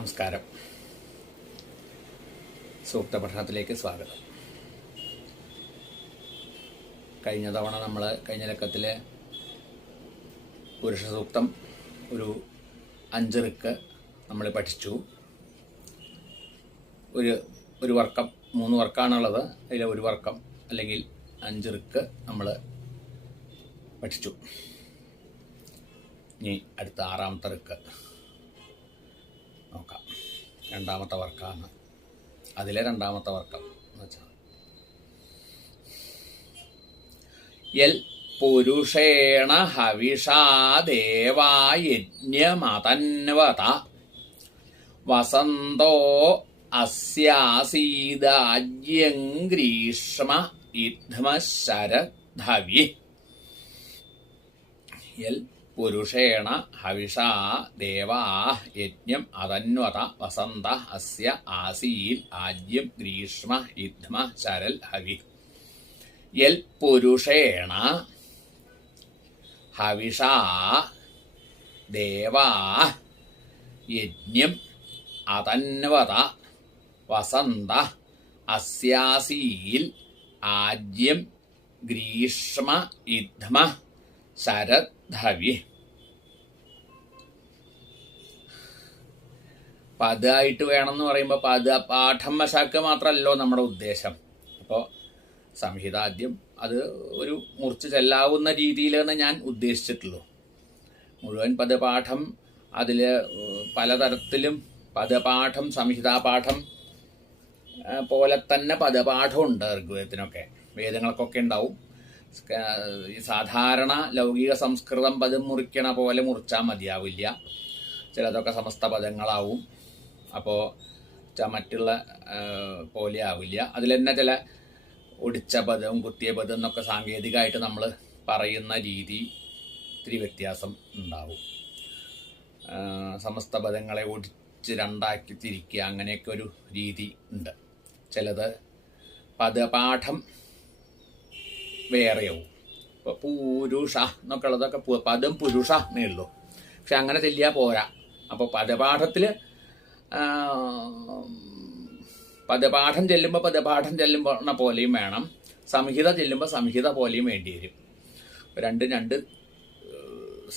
നമസ്കാരം. സൂക്ത പഠനത്തിലേക്ക് സ്വാഗതം. കഴിഞ്ഞ തവണ നമ്മൾ കഴിഞ്ഞ ലക്കത്തിലെ പുരുഷ സൂക്തം ഒരു 5 റിക്ക് നമ്മൾ പഠിച്ചു. ഒരു വർക്കം 3 വർക്കാണുള്ളത്. അതിൽ ഒരു വർക്കം അല്ലെങ്കിൽ 5 റിക്ക് നമ്മൾ പഠിച്ചു. ഇനി അടുത്ത 6ാമത്തെ റിക്ക് നോക്കാം. 2ാമത്തെ വർക്കാണ്. അതിലെ 2ാമത്തെ വർക്കം എന്ന് വെച്ചാൽ യൽ പുരുഷേണ ഹവിഷാ ദേവായജ്ഞമതന്വത വസന്തോ അസ്യാസീദാജ്യം ഗ്രീഷ്മ ഇദ്മശരദ്ധവി. യൽ പുരുഷേണ ഹവിഷാ ദേവാ യജ്ഞം അതന്വത വസന്ത അസ്യ ആസീൽ ആജ്യം ഗ്രീഷ്മ ഇദ്മ ശരൽ ഹവി. യൽ പുരുഷേണ ഹവിഷാ ദേവാ യജ്ഞം അതന്വത വസന്ത അസ്യാസീൽ ആജ്യം ഗ്രീഷ്മ ഇദ്മ ശരദ്ധവി. പദമായിട്ട് വേണമെന്ന് പറയുമ്പോൾ പാഠം വശാക്ക് മാത്രമല്ലോ നമ്മുടെ ഉദ്ദേശം. അപ്പോൾ സംഹിതാദ്യം അത് ഒരു മുറിച്ച് ചെല്ലാവുന്ന രീതിയിലാണ് ഞാൻ ഉദ്ദേശിച്ചിട്ടുള്ളൂ. മുഴുവൻ പദപാഠം അതിൽ പലതരത്തിലും പദപാഠം സംഹിതാപാഠം പോലെ തന്നെ പദപാഠമുണ്ട്. ഋഗ്വേദത്തിനൊക്കെ വേദങ്ങൾക്കൊക്കെ ഉണ്ടാവും. സാധാരണ ലൗകിക സംസ്കൃതം പദം മുറിക്കണ പോലെ മുറിച്ചാൽ മതിയാവില്ല. ചിലതൊക്കെ സമസ്ത പദങ്ങളാവും. അപ്പോൾ മറ്റുള്ള പോലെ ആവില്ല. അതിൽ തന്നെ ചില ഒടിച്ച പദവും കുത്തിയ പദം എന്നൊക്കെ സാങ്കേതികമായിട്ട് നമ്മൾ പറയുന്ന രീതി ഇത്തിരി വ്യത്യാസം ഉണ്ടാവും. സമസ്ത പദങ്ങളെ ഒടിച്ച് 2ആക്കി തിരിക്കുക, അങ്ങനെയൊക്കെ ഒരു രീതി ഉണ്ട്. ചിലത് പദപാഠം വേറെയാവും. ഇപ്പോൾ പൂരുഷ എന്നൊക്കെ ഉള്ളതൊക്കെ പദം പുരുഷ എന്നേ ഉള്ളൂ. പക്ഷെ അങ്ങനെ ചെല്ലിയാൽ പോരാ. അപ്പോൾ പദപാഠത്തിൽ പദപാഠം ചെല്ലുമ്പോൾ പദപാഠം ചെല്ലുമ്പോൾ പോലെയും വേണം, സംഹിത ചെല്ലുമ്പോൾ സംഹിത പോലെയും വേണ്ടി വരും. രണ്ട്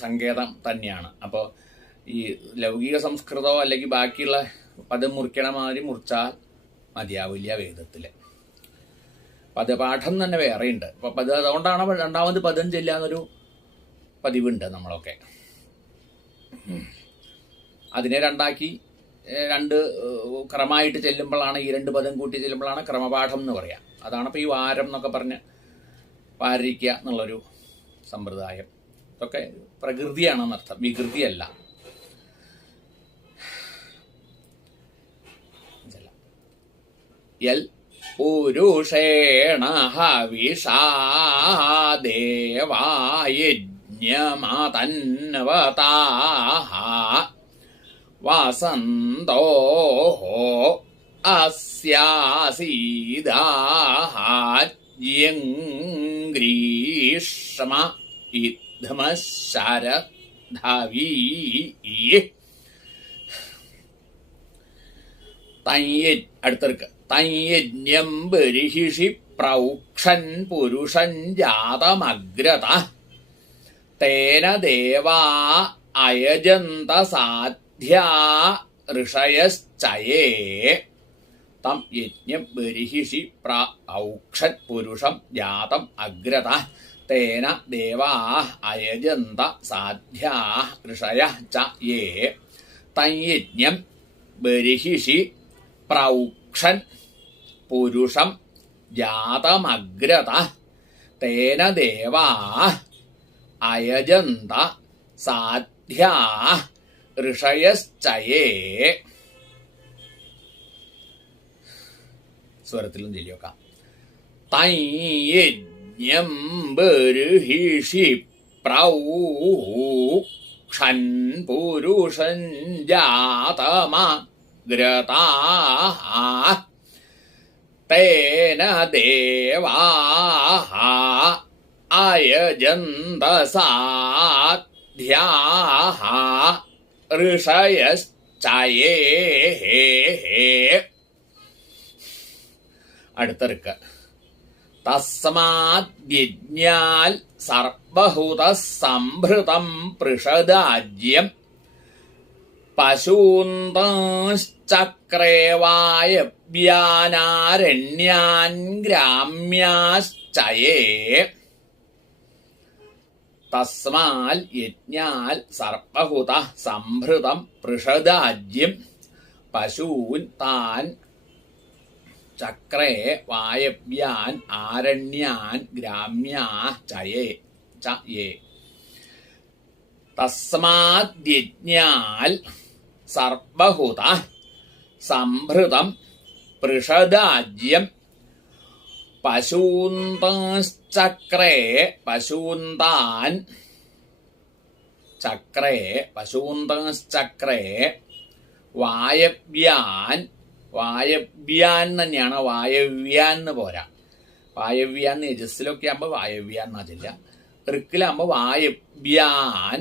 സങ്കേതം തന്നെയാണ്. അപ്പോൾ ഈ ലൗകിക സംസ്കൃതമോ അല്ലെങ്കിൽ ബാക്കിയുള്ള പദം മുറിക്കണ മാതിരി മുറിച്ചാൽ മതിയാവില്ല. വേദത്തിൽ പദപാഠം തന്നെ വേറെയുണ്ട്. അപ്പോൾ അതുകൊണ്ടാണ് 2ാമത് പദം ചെല്ലാന്നൊരു പതിവുണ്ട് നമ്മളൊക്കെ. അതിനെ 2ആക്കി 2 ക്രമമായിട്ട് ചെല്ലുമ്പോഴാണ്, ഈ 2 പദം കൂട്ടി ചെല്ലുമ്പോഴാണ് ക്രമപാഠം എന്ന് പറയാം. അതാണ് ഇപ്പോൾ ഈ വാരം എന്നൊക്കെ പറഞ്ഞ് വാരിക്കുക എന്നുള്ളൊരു സമ്പ്രദായം. ഇതൊക്കെ പ്രകൃതിയാണെന്നർത്ഥം, വികൃതിയല്ല. യൽ പുരുഷേണ ഹവിഷാ ദേവായജ്ഞമതന്വതാ വസന്തോ അസ്യാസീദാജ്യം ഗ്രീഷ്മ ഇദ്മ ശരദ്ധവി. അടുത്തർക്ക് തയ്യജ്ഞം ബരിഹിഷി പ്രൗക്ഷൻ പുരുഷൻ ജാതമഗ്രത തേന ദേവാ അയജന്ത സാധ്യാ ഋഷയശ്ചയേ തം യജ്ഞം ബരിഹിഷി പ്രൗക്ഷൻ പുരുഷം ജാതം അഗ്രത തേന ദേവാ അയജന്ത സാധ്യാ ഋഷയ ച യേ. തയ്യജ്ഞം ബരിഹിഷി പ്രൗക്ഷൻ പുരുഷം ജാതമഗ്രത തേന ദേവാ അയജന്ത സാധ്യാ ഋഷയശ്ചയേ. സ്വരത്തിലും ചൊല്ലിയോക്കാം. തയ്യജ്ഞം ബർഹിഷി പ്രൗക്ഷൻ പുരുഷൻ ജാതമഗ്രതാ തേന ദേവാ അയജന്ത സാധ്യാ ഋഷയശ്ച ചയേ. അടുത്തറുക്ക. തസ്മാദ്യജ്ഞാൽ സർവഹുത സംഭൃതം പൃഷദാജ്യം പശൂന്തശ്ചക്രേ വായവ്യാനാരണ്യാൻ ഗ്രാമ്യാശ്ചയേ. തസ്മാൽ യജ്ഞാൽ സർവഹുത സംഭൃതം പൃഷദാജ്യം പശൂൻ താൻ ചക്രേ വായവ്യാൻ ആരണ്യാൻ ഗ്രാമ്യാ ചയേ ചയേ. തസ്മാദ്യജ്ഞാൽ സർവഹുത സംഭൃതം പൃഷദാജ്യം പശൂന്തശ്ചക്രേ പശൂന്താൻ ചക്രേ പശൂന്തശ്ചക്രേ വായവ്യാൻ വായവ്യാൻ തന്നെയാണ്, വായവ്യാൻ എന്ന് പോരാ. വായവ്യാൻ യജസ്സിലൊക്കെ ആകുമ്പോൾ വായവ്യാൻ എന്നാച്ചില്ല. ഋക്കിലാകുമ്പോൾ വായവ്യാൻ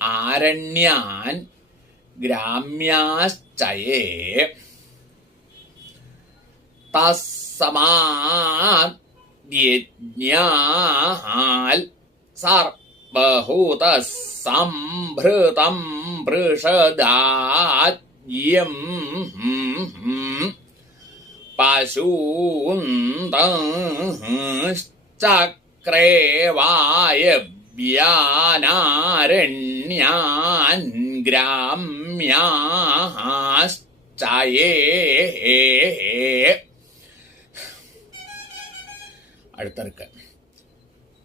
ആരണ്യാൻ ഗ്രാമ്യാശ്ചയേ. തസ്മാദ്യജ്ഞാൽ സർവഹുത സംഭൃതം പൃഷദാജ്യം പശൂന്തശ്ചക്രേ വായവ്യാനാരണ്യാൻ ഗ്രാമ്യാശ്ചയേ. അടുത്തർക്ക്.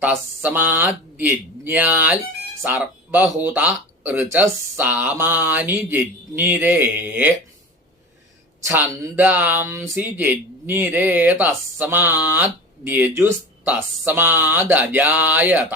തസ്മാദ്യജ്ഞാൽ സർവഹുത ഋചസാമാനി ജജ്ഞിരേ ഛന്ദാംസി ജജ്ഞിരേ തസ്മാദ്യജുസ്തസ്മാദജായത.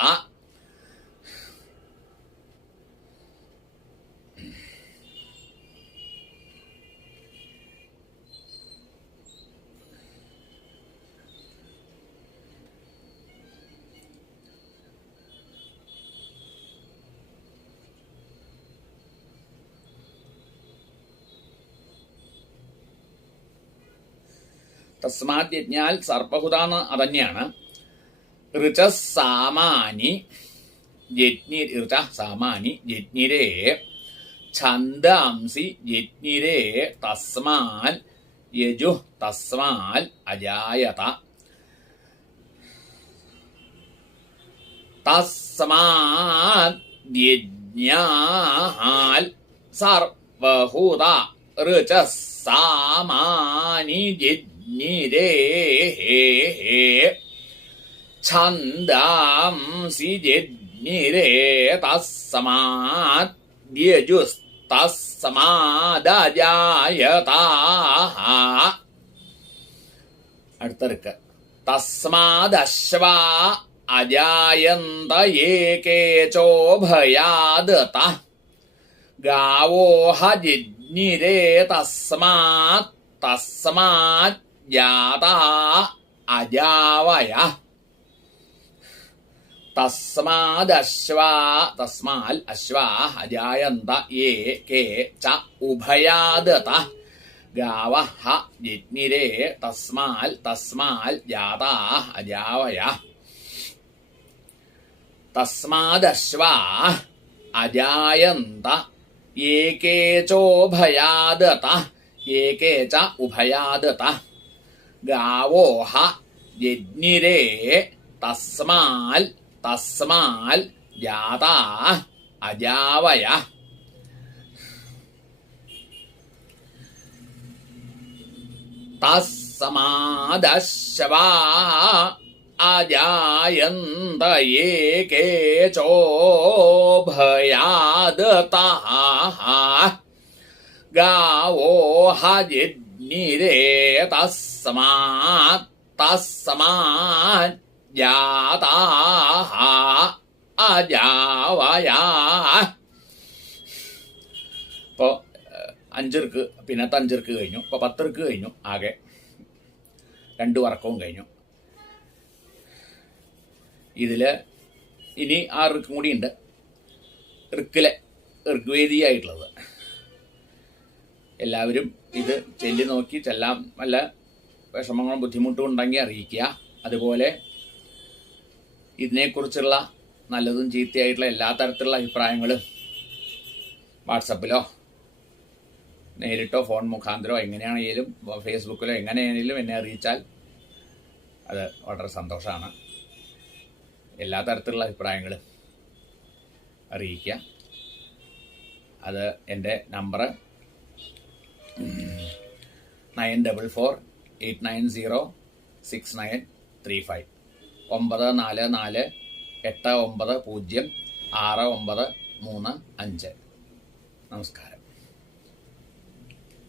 തസ്മാത് യജ്ഞാൽ സർപ്പഹുതാന്ന് അതന്നെയാണ്. ഋചസാമാനി ജജ്ഞി ഋചസാമാനി ജജ്ഞിരേ ഛന്ദാംസി ജജ്ഞിരേ തസ്മാൽ യജു തസ്മാൽ അജായത. തസ്മാത് യജ്ഞാൽ സർവഹുത ഋചസാമാനി ജജ്ഞിരേ ഛന്ദാംസി ജജ്ഞിരേ തസ്മാദ്യജുസ്തസ്മാദജായത. അടുത്തർക്ക്. തസ്മാദശ്വാ അജായന്ത ഏകേചോഭയാദത ഗാവോഹ ജജ്ഞിരേ തസ്മാത് തസ്മാത് ജാതാ അജാവയ. തസ്മാദശ്വാ തസ്മാൽ അശ്വാ അജായന്ത ഏകേ ച ഉഭയാദത ഗാവഹ ജജ്ഞിരേ തസ്മാൽ തസ്മാൽ ജാതാ അജാവയ. തസ്മാദശ്വാ അജായന്ത ഏകേ ചോഭയാദത ഏകേ ച ഉഭയാദത ഗാവോഹ ജജ്ഞിരേ തസ്മാൽ തസ്മാൽ ജാതാ അജാവയ. തസ്മാദശ്വാ അജായന്ത ഏകേ ചോഭയാദത ഗാവോഹ ജജ്ഞിരേ തസ്മാത് തസ്മാത് ജാതാ അജാവയ. ഇപ്പോൾ 5 ഋക്ക് പിന്നത്തെ 5 ഋക്ക് കഴിഞ്ഞു. ഇപ്പോൾ 10 ഋക്ക് കഴിഞ്ഞു. ആകെ 2 വർക്കവും കഴിഞ്ഞു. ഇതിൽ ഇനി 6 ഋക്കും കൂടി ഉണ്ട്. ഋക്കിലെ ഋഗ്വേദിയായിട്ടുള്ളത്. എല്ലാവരും ഇത് ചെല്ലി നോക്കി ചെല്ലാൻ വല്ല വിഷമങ്ങളും ബുദ്ധിമുട്ടും ഉണ്ടെങ്കിൽ അറിയിക്കുക. അതുപോലെ ഇതിനെക്കുറിച്ചുള്ള നല്ലതും ചീത്തയായിട്ടുള്ള എല്ലാ തരത്തിലുള്ള അഭിപ്രായങ്ങളും വാട്സപ്പിലോ നേരിട്ടോ ഫോൺ മുഖാന്തരമോ എങ്ങനെയാണെങ്കിലും ഫേസ്ബുക്കിലോ എങ്ങനെയാണെങ്കിലും എന്നെ അറിയിച്ചാൽ അത് വളരെ സന്തോഷമാണ്. എല്ലാ തരത്തിലുള്ള അഭിപ്രായങ്ങളും അറിയിക്കുക. അത് എൻ്റെ നമ്പർ 9448906935 944890695. നമസ്കാരം.